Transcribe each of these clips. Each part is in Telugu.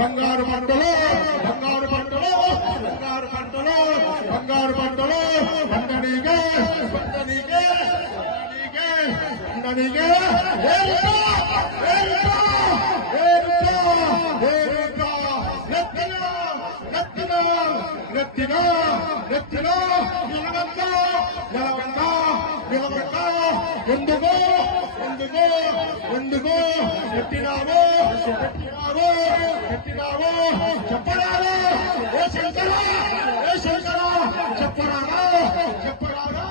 బంగారు పంటలు బంగారు పంటలు బంగారు పంటలు బంగారు పంటలు పంటనీకే పంటనీకే పంటనీకే ఎందుకో ఎందుకో ఎందుకో ఎట్టినావో ఎట్టినావో ఎట్టినావో చెప్పరావో ఏ శంకర చెప్పరావో చెప్పరావో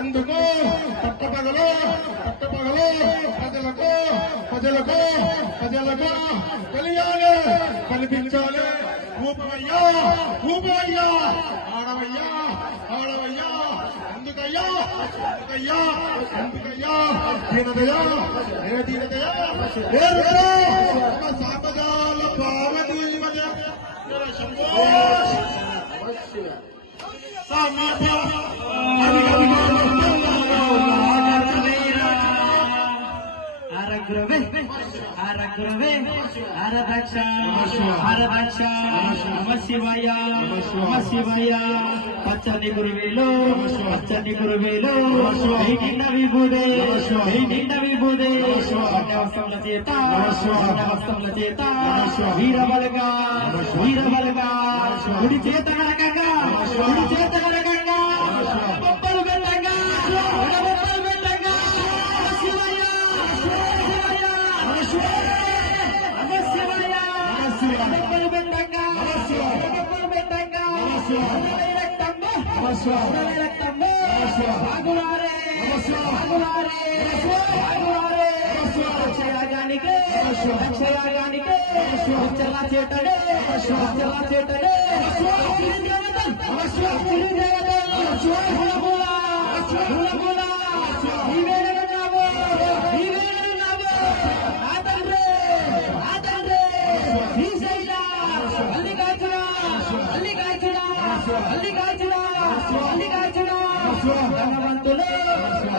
ఎందుకో పట్టపగలు ప్రజలకు ప్రజలకు ప్రజలకు తెలియాలి కల్పించాలి ఊపవయ్యా ఊపవయ్యా ఆడవయ్యా ఆడవయ్యా ఎందుకయ్యా ఎందుకయ్యా ఎందుకయ్యా దీనదయా ఏ దీనదయా సాంబజాల పార్వతీమయ శివయ్య పచ్చని గురువేలో నిండ విభూదే వస్త్రముల చేత వీరబలగా గుడి చేత గనకంగా బొబ్బలు పెట్టంగా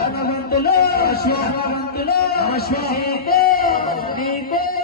భగవంతులు